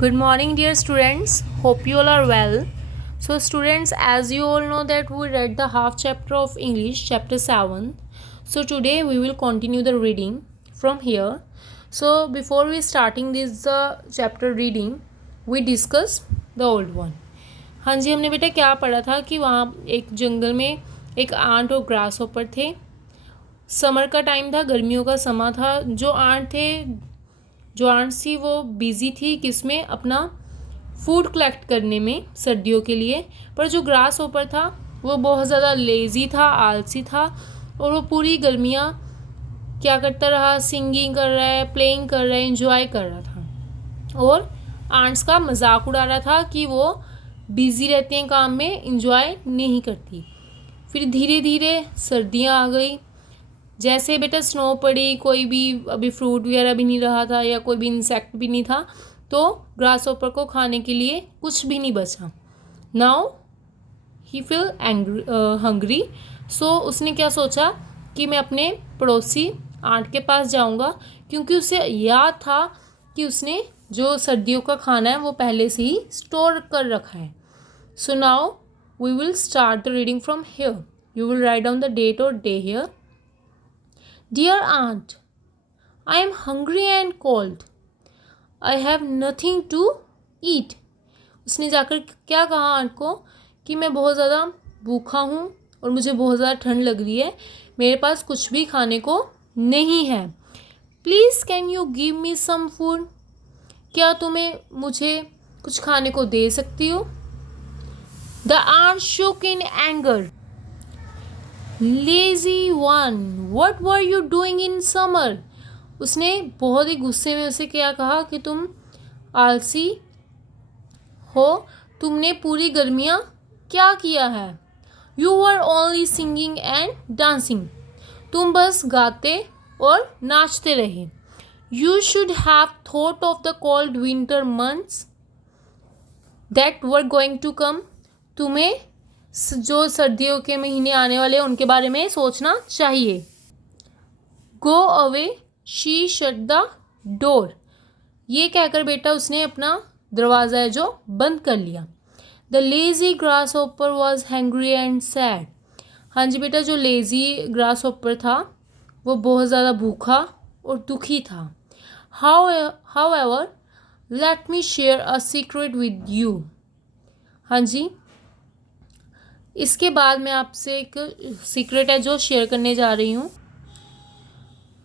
Good morning, dear students. Hope you all are well. So, students, as you all know that we read the half chapter of English, chapter 7. So, today we will continue the reading from here. So, before we starting this chapter reading, we discuss the old one. हाँ जी, हमने बेटा क्या पढ़ा था कि वहाँ एक जंगल में एक आंट और ग्रास हॉपर थे. समर का टाइम था, गर्मियों का समा था. जो आंट्स थी वो बिज़ी थी किसमें, अपना फूड कलेक्ट करने में सर्दियों के लिए. पर जो ग्रास हॉपर था वो बहुत ज़्यादा लेज़ी था, आलसी था, और वो पूरी गर्मियाँ क्या करता रहा, सिंगिंग कर रहा है, प्लेइंग कर रहा है, एंजॉय कर रहा था, और आंट्स का मजाक उड़ा रहा था कि वो बिज़ी रहते हैं काम में, एंजॉय नहीं करती. फिर धीरे धीरे सर्दियाँ आ गई. जैसे बेटा स्नो पड़ी, कोई भी अभी फ्रूट वगैरह भी नहीं रहा था या कोई भी इंसेक्ट भी नहीं था, तो ग्रास हॉपर को खाने के लिए कुछ भी नहीं बचा. Now he feel hungry. So उसने क्या सोचा कि मैं अपने पड़ोसी आंट के पास जाऊंगा, क्योंकि उसे याद था कि उसने जो सर्दियों का खाना है वो पहले से ही स्टोर कर रखा है. So now we will start the reading from here. You will write down the date और day here. Dear aunt, I am hungry and cold. I have nothing to eat. उसने जाकर क्या कहा आंट को कि मैं बहुत ज़्यादा भूखा हूँ और मुझे बहुत ज़्यादा ठंड लग रही है, मेरे पास कुछ भी खाने को नहीं है. Please can you give me some food. क्या तुम्हें मुझे कुछ खाने को दे सकती हो. The aunt shook in anger. Lazy one, what were you doing in summer? उसने बहुत ही गुस्से में उसे क्या कहा कि तुम आलसी हो, तुमने पूरी गर्मियाँ क्या किया है. You were only singing and dancing. तुम बस गाते और नाचते रहे. You should have thought of the cold winter months that were going to come. तुम्हें जो सर्दियों के महीने आने वाले हैं उनके बारे में सोचना चाहिए. Go away, she shut the door. ये कहकर बेटा उसने अपना दरवाज़ा है जो बंद कर लिया. The lazy grass hopper was hangry and sad. हाँ जी बेटा, जो लेज़ी ग्रास हॉपर था वो बहुत ज़्यादा भूखा और दुखी था. However let me share a secret with you. हाँ जी, इसके बाद मैं आपसे एक सीक्रेट है जो शेयर करने जा रही हूँ.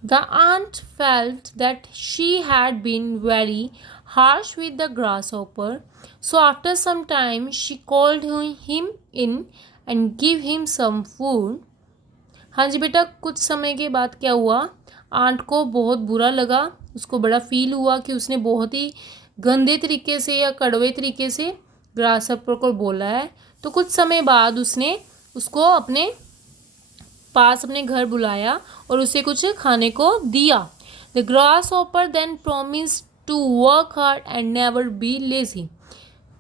The aunt felt that she had been very harsh with the grasshopper, so after some time she called him in and give him some food. हाँ जी बेटा, कुछ समय के बाद क्या हुआ, आंट को बहुत बुरा लगा, उसको बड़ा फील हुआ कि उसने बहुत ही गंदे तरीके से या कड़वे तरीके से ग्रास हॉपर को बोला है. तो कुछ समय बाद उसने उसको अपने पास अपने घर बुलाया और उसे कुछ खाने को दिया. The grasshopper then promise to work hard and never be lazy.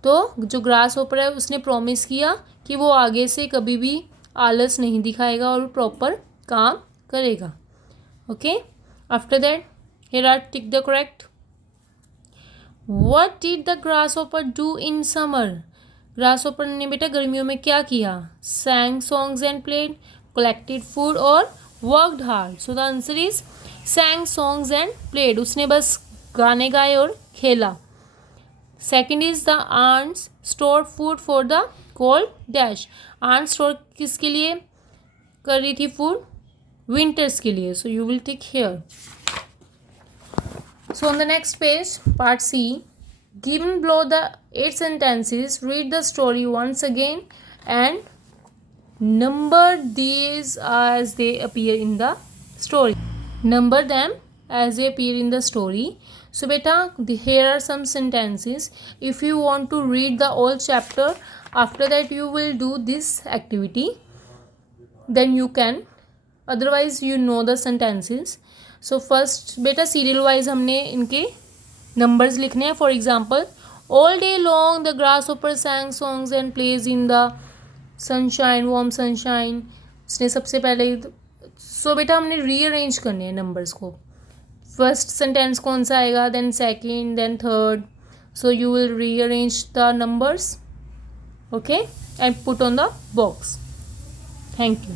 तो जो ग्रास हॉपर है उसने प्रॉमिस किया कि वो आगे से कभी भी आलस नहीं दिखाएगा और प्रॉपर काम करेगा. Okay, after that here are tick the correct. What did the grasshopper do in summer. Grasshopper ने बेटा गर्मियों में क्या किया. sang songs and played, collected food और worked hard. So the answer is sang songs and played. उसने बस गाने गाए और खेला. Second is the ants stored food for the cold dash. ants store किसके लिए कर रही थी food, winters के लिए. So you will take here. So on the next page, part C, given below the 8 sentences, read the story once again and number these as they appear in the story. Number them as they appear in the story. So beta, here are some sentences. If you want to read the whole chapter, after that you will do this activity, then you can. Otherwise you know the sentences. So first बेटा serial wise हमने इनके numbers लिखने हैं. For example, all day long the grasshopper sang songs and plays in the sunshine, warm sunshine. उसने सबसे पहले सो बेटा हमने रीअरेंज करने हैं नंबर्स को. फर्स्ट सेंटेंस कौन सा आएगा, then second, then third, So you will rearrange the numbers, okay, and put on the box. Thank you.